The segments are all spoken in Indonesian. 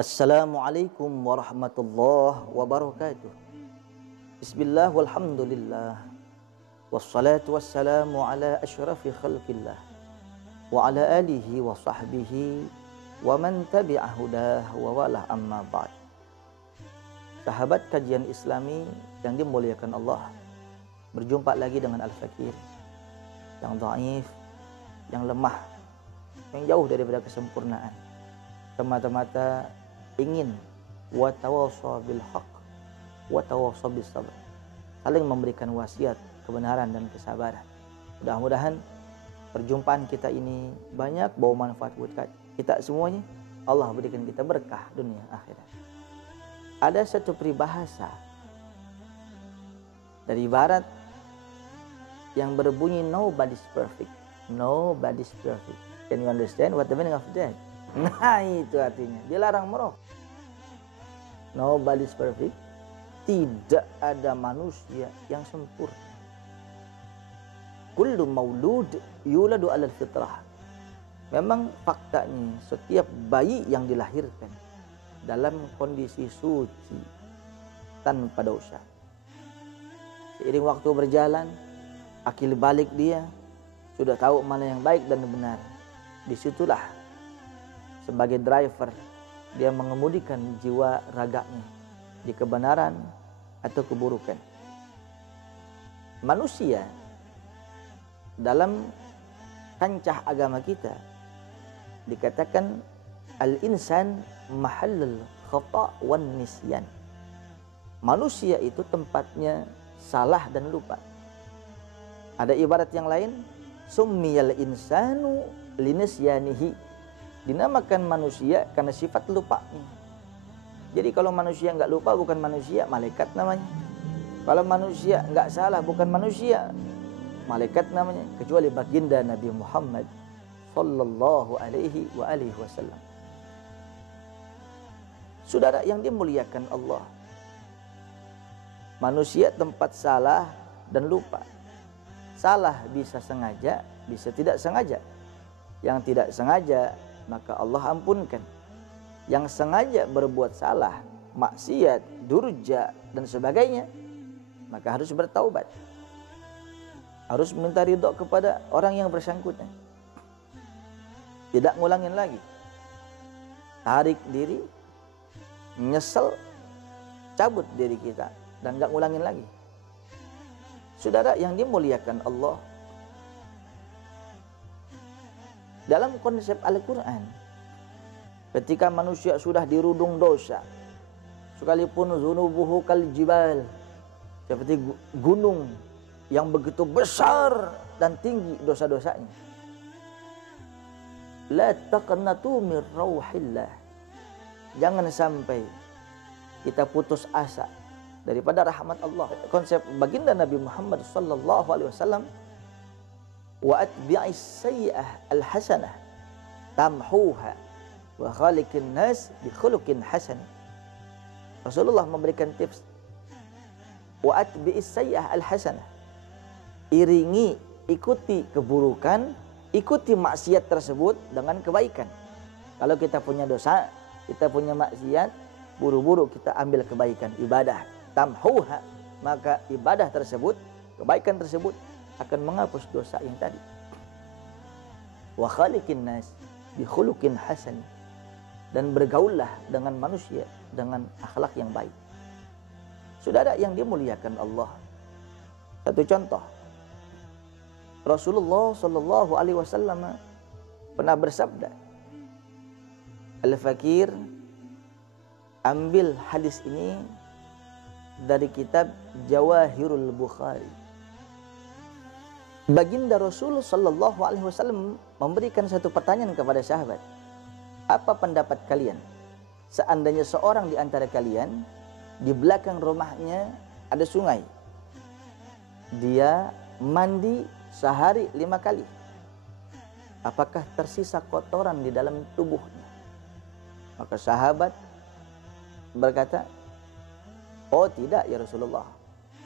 Assalamualaikum warahmatullahi wabarakatuh. Bismillah walhamdulillah. Wassalatu wassalamu ala asyrafi khalqillah wa ala alihi wa sahbihi wa man tabi'a hudah wa walah amma ba'd. Sahabat kajian Islami yang dimuliakan Allah, berjumpa lagi dengan Al-Fakir yang dhaif, yang lemah, yang jauh daripada kesempurnaan, semata-mata ingin wa tawassaw bil haqq wa tawassaw bis sabr, saling memberikan wasiat kebenaran dan kesabaran. Mudah-mudahan perjumpaan kita ini banyak bawa manfaat buat kita semuanya. Allah berikan kita berkah dunia akhirat. Ada satu peribahasa dari barat yang berbunyi nobody's perfect. Nobody's perfect. Can you understand what the meaning of that? Nah, itu artinya dilarang merokok. Nobody's perfect. Tidak ada manusia yang sempurna. Kullu maulud yuladu alal fitrah. Memang faktanya setiap bayi yang dilahirkan dalam kondisi suci tanpa dosa. Seiring waktu berjalan, akil balik dia sudah tahu mana yang baik dan benar. Disitulah sebagai driver dia mengemudikan jiwa raganya di kebenaran atau keburukan. Manusia dalam kancah agama kita dikatakan al-insan mahallul khata' wan nisyan. Manusia itu tempatnya salah dan lupa. Ada ibarat yang lain, summiyal insanu linisyanihi. Dinamakan manusia karena sifat lupanya. Jadi kalau manusia nggak lupa bukan manusia, malaikat namanya. Kalau manusia nggak salah bukan manusia, malaikat namanya. Kecuali baginda Nabi Muhammad sallallahu alaihi wa alihi wasallam. Saudara yang dimuliakan Allah, manusia tempat salah dan lupa. Salah bisa sengaja, bisa tidak sengaja. Yang tidak sengaja maka Allah ampunkan. Yang sengaja berbuat salah, maksiat, durja dan sebagainya, maka harus bertaubat. Harus minta ridho kepada orang yang bersangkutan. Tidak ngulangin lagi. Tarik diri, nyesel, cabut diri kita dan gak ngulangin lagi. Saudara yang dimuliakan Allah, dalam konsep Al-Quran, ketika manusia sudah dirudung dosa, sekalipun zunubuhu kal jibal, seperti gunung yang begitu besar dan tinggi dosa-dosanya, la taqnatu min rauhillah, jangan sampai kita putus asa daripada rahmat Allah. Konsep baginda Nabi Muhammad sallallahu alaihi wasallam, wa atbi'is sayyi'ah al-hasanah tamhuha wa khaliqin nas bi khuluqin hasan. Rasulullah memberikan tips, wa atbi'is sayyi'ah al-hasanah, iringi, ikuti keburukan, ikuti maksiat tersebut dengan kebaikan. Kalau kita punya dosa, kita punya maksiat, buru-buru kita ambil kebaikan, ibadah, tamhuha, maka ibadah tersebut, kebaikan tersebut akan menghapus dosa yang tadi. Wa khaliqin nas bi khuluqin hasan, dan bergaullah dengan manusia dengan akhlak yang baik. Saudara yang dimuliakan Allah, satu contoh, Rasulullah sallallahu alaihi wasallam pernah bersabda, Al-Fakir ambil hadis ini dari kitab Jawahirul Bukhari. Baginda Rasul sallallahu alaihi wasallam memberikan satu pertanyaan kepada sahabat. Apa pendapat kalian seandainya seorang di antara kalian di belakang rumahnya ada sungai, dia mandi sehari 5 kali, apakah tersisa kotoran di dalam tubuhnya? Maka sahabat berkata, oh tidak ya Rasulullah,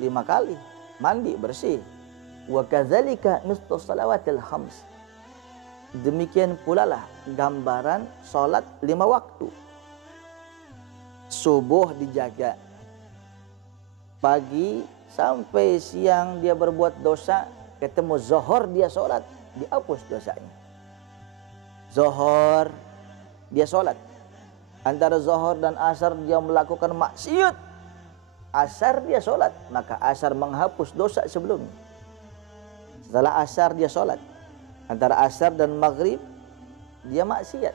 5 kali mandi bersih. Wa kadzalika nustu salawatil khams, demikian pula lah gambaran salat 5 waktu. subuh dijaga, pagi sampai siang dia berbuat dosa, ketemu zuhur dia sholat, dihapus dosanya. Zuhur dia sholat, antara zuhur dan asar dia melakukan maksiat, asar dia sholat, maka asar menghapus dosa sebelumnya. Setelah asar dia sholat, antara asar dan maghrib dia maksiat,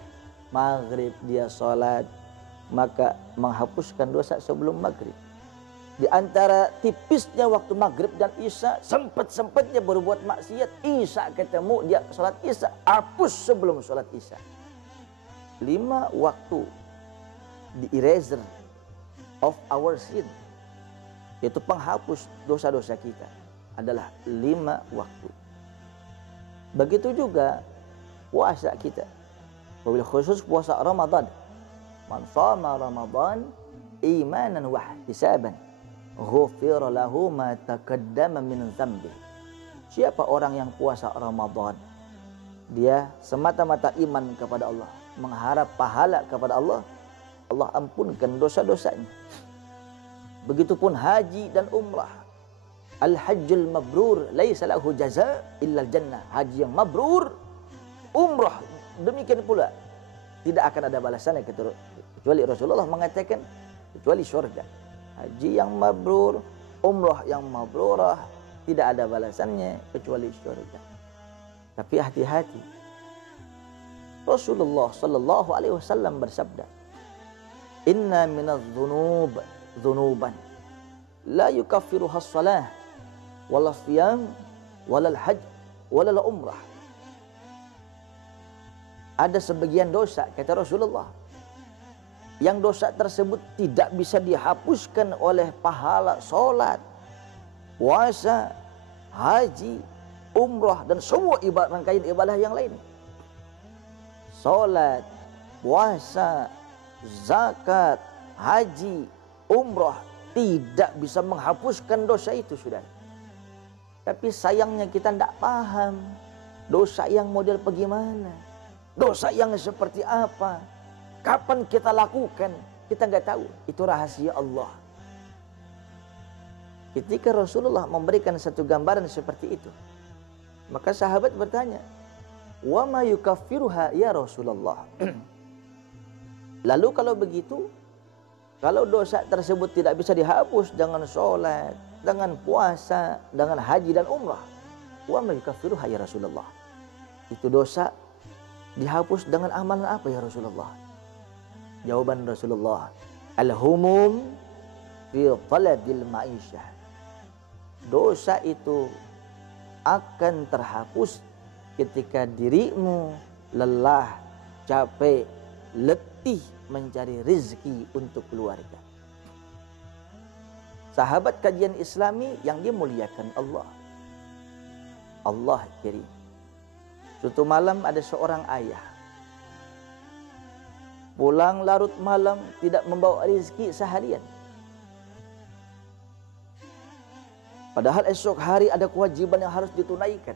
maghrib dia sholat, maka menghapuskan dosa sebelum maghrib. Di antara tipisnya waktu maghrib dan isya, sempat-sempatnya berbuat maksiat, isya ketemu dia sholat isya, hapus sebelum sholat isya. 5 waktu di eraser of our sin, yaitu penghapus dosa-dosa kita, adalah 5 waktu. Begitu juga puasa kita, wabil khusus puasa Ramadan. Man shama Ramadan imanan wa ihtisaban ghufira lahu ma taqaddama min dzambi. Siapa orang yang puasa Ramadan, dia semata-mata iman kepada Allah, mengharap pahala kepada Allah, Allah ampunkan dosa-dosanya. Begitupun haji dan umrah. Al-hajjul mabrur laisa lahu jaza illa al-jannah. Haji yang mabrur, umrah demikian pula, tidak akan ada balasannya kecuali Rasulullah mengatakan kecuali surga. Haji yang mabrur, umrah yang mabrurah, tidak ada balasannya kecuali surga. Tapi hati-hati. Rasulullah sallallahu alaihi wasallam bersabda, "Inna minadz-dzunub dzunuban la yukaffiruha as-salah wala siyam wala al-hajj wala al-umrah." Ada sebagian dosa, kata Rasulullah, yang dosa tersebut tidak bisa dihapuskan oleh pahala solat, puasa, haji, umrah, dan semua rangkaian ibadah yang lain. Solat, puasa, zakat, haji, umrah tidak bisa menghapuskan dosa itu, saudara. Tapi sayangnya kita tidak paham dosa yang model bagaimana, dosa yang seperti apa, kapan kita lakukan, kita nggak tahu. Itu rahasia Allah. Ketika Rasulullah memberikan satu gambaran seperti itu, maka sahabat bertanya, "Wa ma yukaffiruha ya Rasulullah?" Lalu kalau begitu, kalau dosa tersebut tidak bisa dihapus dengan sholat, dengan puasa, dengan haji dan umrah, wa ma yukaffiruha ya Rasulullah? Itu dosa dihapus dengan amalan apa ya Rasulullah? Jawaban Rasulullah, al-humum fi talabil ma'isyah. Dosa itu akan terhapus ketika dirimu lelah, capek, letih mencari rezeki untuk keluarga. Sahabat kajian Islami yang dimuliakan Allah, Allah kirim. Suatu malam ada seorang ayah pulang larut malam, tidak membawa rezeki seharian. Padahal esok hari ada kewajiban yang harus ditunaikan.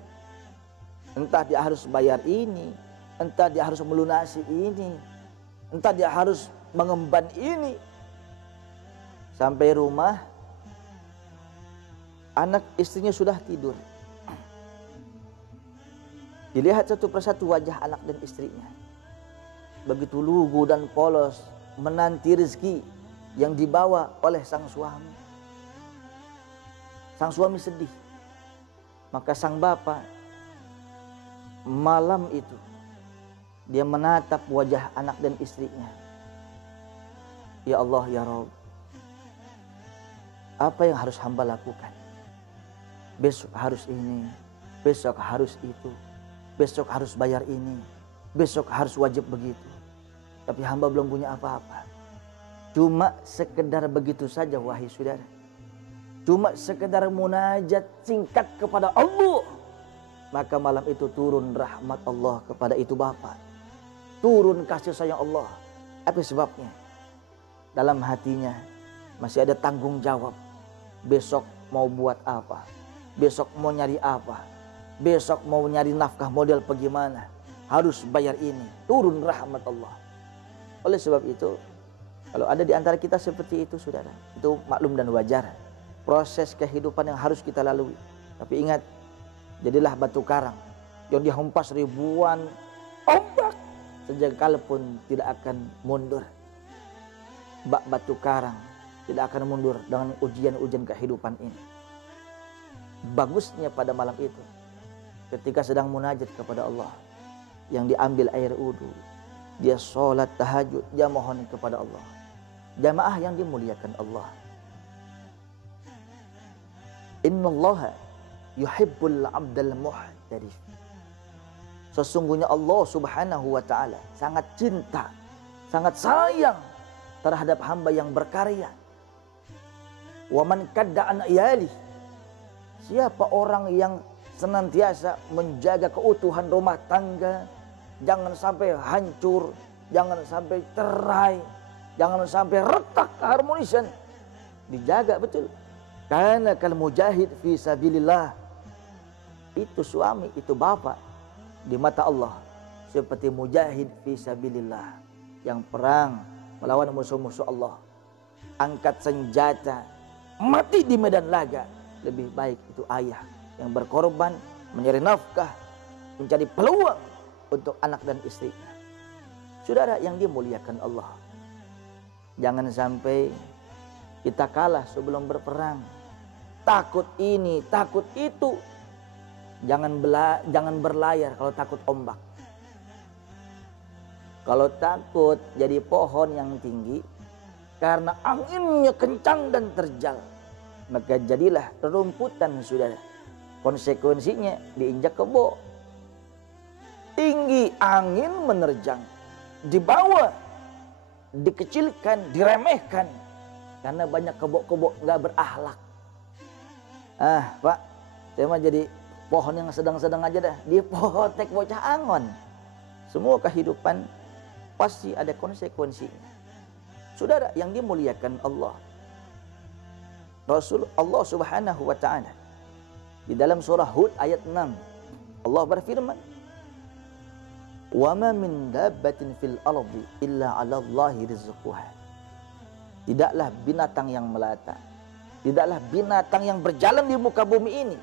Entah dia harus bayar ini, entah dia harus melunasi ini, entah dia harus mengemban ini. Sampai rumah, anak istrinya sudah tidur. Dilihat satu persatu wajah anak dan istrinya, begitu lugu dan polos menanti rezeki yang dibawa oleh sang suami. Sang suami sedih. Maka sang bapa malam itu dia menatap wajah anak dan istrinya. Ya Allah, ya Rabb, apa yang harus hamba lakukan? Besok harus ini, besok harus itu, besok harus bayar ini, besok harus wajib begitu. Tapi hamba belum punya apa-apa. Cuma sekedar begitu saja, wahai saudara. Cuma sekedar munajat singkat kepada Allah. Maka malam itu turun rahmat Allah kepada itu bapak. Turun kasih sayang Allah. Apa sebabnya? Dalam hatinya masih ada tanggung jawab. Besok mau buat apa? Besok mau nyari apa? Besok mau nyari nafkah model bagaimana? Harus bayar ini. Turun rahmat Allah. Oleh sebab itu, Kalau ada di antara kita seperti itu, saudara, itu maklum dan wajar. Proses kehidupan yang harus kita lalui. Tapi ingat, jadilah batu karang yang dihempas ribuan ombak, sejengkal pun tidak akan mundur. Bak batu karang tidak akan mundur dengan ujian-ujian kehidupan ini. Bagusnya pada malam itu, ketika sedang munajat kepada Allah, yang diambil air wudu, dia sholat tahajud, dia mohon kepada Allah. Jamaah yang dimuliakan Allah, innallaha yuhibbul abdal muhtarif. Sesungguhnya Allah subhanahu wa ta'ala sangat cinta, sangat sayang terhadap hamba yang berkarya. Wa man kadda an iyalih, siapa orang yang senantiasa menjaga keutuhan rumah tangga, jangan sampai hancur, jangan sampai cerai, jangan sampai retak keharmonisan, dijaga betul. Kana kal mujahid fi sabilillah, itu suami, itu bapak di mata Allah seperti mujahid fi sabilillah, yang perang melawan musuh-musuh Allah, angkat senjata, mati di medan laga. Lebih baik itu ayah yang berkorban mencari nafkah, mencari peluang untuk anak dan istrinya. Saudara yang dimuliakan Allah, jangan sampai kita kalah sebelum berperang. Takut ini, takut itu. Jangan berlayar kalau takut ombak. Kalau takut jadi pohon yang tinggi karena anginnya kencang dan terjal, maka jadilah rerumputan, saudara. Konsekuensinya diinjak kebo. Tinggi, angin menerjang, dibawa, dikecilkan, diremehkan karena banyak kebo-kebo nggak berakhlak. Pak, saya mah jadi pohon yang sedang-sedang aja dah, dipotek bocah angon. Semua kehidupan pasti ada konsekuensinya. Saudara yang dimuliakan Allah, Rasul Allah subhanahu wa ta'ala di dalam surah Hud ayat 6, Allah berfirman, wa ma min dabbatin fil ardi illa 'ala Allahi rizquha. Tidaklah binatang yang melata, tidaklah binatang yang berjalan di muka bumi ini,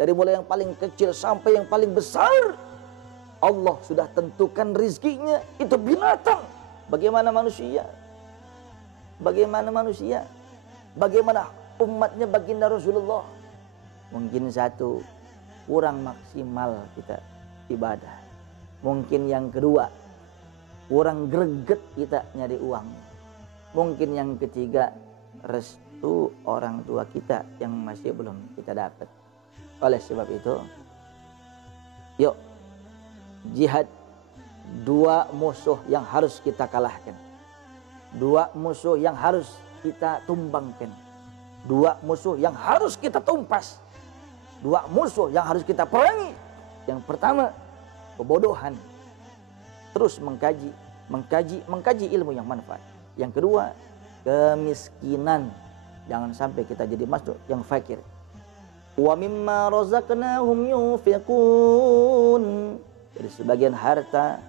dari mulai yang paling kecil sampai yang paling besar, Allah sudah tentukan rizkinya. Itu binatang. Bagaimana manusia? Bagaimana manusia? Bagaimana umatnya baginda Rasulullah? Mungkin satu, kurang maksimal kita ibadah. Mungkin yang kedua, kurang greget kita nyari uang. Mungkin yang ketiga, restu orang tua kita yang masih belum kita dapat. Oleh sebab itu, yuk jihad. Dua musuh yang harus kita kalahkan, dua musuh yang harus kita tumbangkan, dua musuh yang harus kita tumpas, dua musuh yang harus kita perangi. Yang pertama, kebodohan, terus mengkaji ilmu yang manfaat. Yang kedua, kemiskinan, jangan sampai kita jadi masuk yang fakir. Wa mimma razaqnahum yunfiqun, dari sebagian harta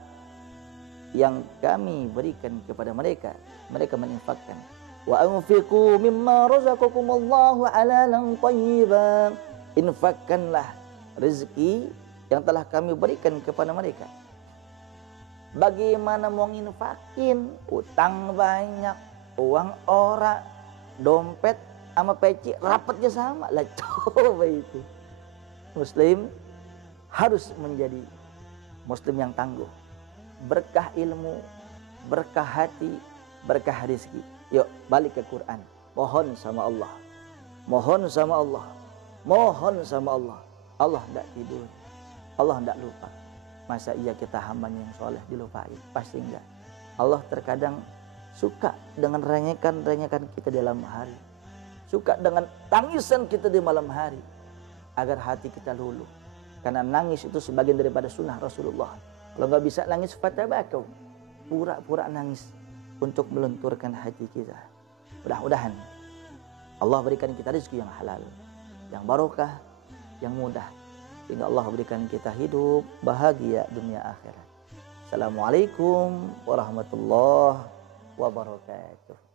yang kami berikan kepada mereka, mereka menginfakkan. Wa anfiqu mimma razaqakumullahu halalan thayyiban, infakkanlah rezeki yang telah kami berikan kepada mereka. Bagaimana mau nginfakin? Utang banyak, uang ora, dompet sama peci rapatnya sama lah. Coba itu. Muslim harus menjadi muslim yang tangguh. Berkah ilmu, berkah hati, berkah rezeki. Yuk balik ke Quran. Mohon sama Allah. Mohon sama Allah. Mohon sama Allah. Allah tidak tidur. Allah tidak lupa. Masa iya kita hambanya yang soleh dilupain? Pasti enggak. Allah terkadang suka dengan renyekan-renyekan kita di dalam hari. Suka dengan tangisan kita di malam hari, agar hati kita luluh. Karena nangis itu sebagian daripada sunnah Rasulullah. Kalau nggak bisa nangis, fatabakau, pura-pura nangis untuk melenturkan hati kita. Mudah-mudahan Allah berikan kita rezeki yang halal, yang barokah, yang mudah, sehingga Allah berikan kita hidup bahagia dunia akhirat. Assalamualaikum warahmatullahi wabarakatuh.